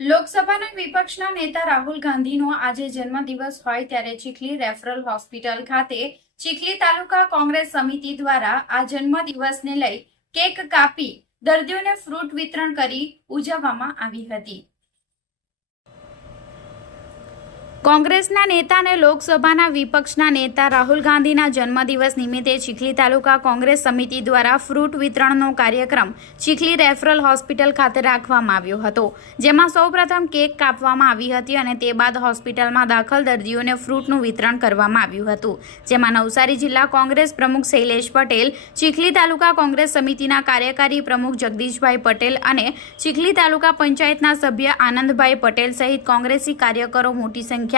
લોકસભાના વિપક્ષના નેતા રાહુલ ગાંધીનો આજે જન્મદિવસ હોય ત્યારે ચીખલી રેફરલ હોસ્પિટલ ખાતે ચીખલી તાલુકા કોંગ્રેસ સમિતિ દ્વારા આ જન્મદિવસને લઈ કેક કાપી દર્દીઓને ફ્રૂટ વિતરણ કરી ઉજવવામાં આવી હતી। કોંગ્રેસના નેતા અને લોકસભાના વિપક્ષના નેતા રાહુલ ગાંધીના જન્મદિવસ નિમિત્તે ચીખલી તાલુકા કોંગ્રેસ સમિતિ દ્વારા ફ્રૂટ વિતરણનો કાર્યક્રમ ચીખલી રેફરલ હોસ્પિટલ ખાતે રાખવામાં આવ્યો હતો, જેમાં સૌપ્રથમ કેક કાપવામાં આવી હતી અને તે બાદ હોસ્પિટલમાં દાખલ દર્દીઓને ફ્રૂટનું વિતરણ કરવામાં આવ્યું હતું, જેમાં નવસારી જિલ્લા કોંગ્રેસ પ્રમુખ શૈલેષ પટેલ, ચીખલી તાલુકા કોંગ્રેસ સમિતિના કાર્યકારી પ્રમુખ જગદીશભાઈ પટેલ અને ચીખલી તાલુકા પંચાયતના સભ્ય આનંદભાઈ પટેલ સહિત કોંગ્રેસી કાર્યકરો મોટી સંખ્યામાં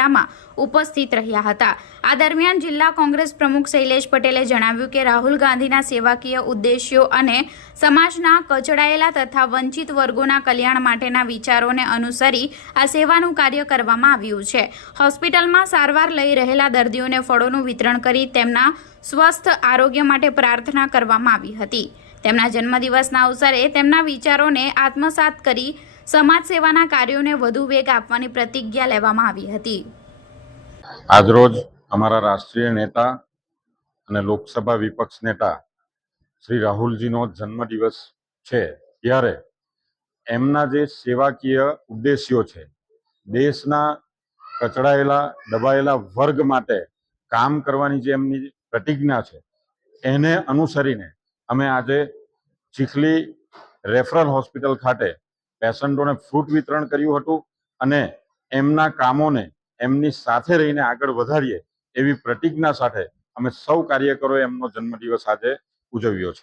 ઉપસ્થિત રહ્યા હતા। આ દરમિયાન જિલ્લા કોંગ્રેસ પ્રમુખ શૈલેષ પટેલે જણાવ્યું કે રાહુલ ગાંધીના સેવાકીય ઉદ્દેશ્યો અને સમાજના કચડાયેલા તથા વંચિત વર્ગોના કલ્યાણ માટેના વિચારોને અનુસરી આ સેવાનું કાર્ય કરવામાં આવ્યું છે। હોસ્પિટલમાં સારવાર લઈ રહેલા દર્દીઓને ફળોનું વિતરણ કરી તેમના સ્વસ્થ આરોગ્ય માટે પ્રાર્થના કરવામાં આવી હતી। તેમના જન્મદિવસના અવસરે તેમના વિચારોને આત્મસાત કરી સમાજ સેવાના કાર્યોને વધુ વેગ આપવાની પ્રતિજ્ઞા લેવામાં આવી હતી। આજરોજ અમારા રાષ્ટ્રીય નેતા અને લોકસભા વિપક્ષ નેતા શ્રી રાહુલજીનો જન્મદિવસ છે, ત્યારે એમના જે સેવાકીય ઉદ્દેશ્યો છે, દેશના કચડાયેલા દબાયેલા વર્ગ માટે કામ કરવાની જે એમની પ્રતિજ્ઞા છે, એને અનુસરીને અમે આજે ચીખલી રેફરલ હોસ્પિટલ ખાતે પેશન્ટોને ફ્રૂટ વિતરણ કર્યું હતું અને એમના કામોને એમની સાથે રહીને આગળ વધારીએ એવી પ્રતિજ્ઞા સાથે અમે સૌ કાર્યકરોએ એમનો જન્મદિવસ આજે ઉજવ્યો છે।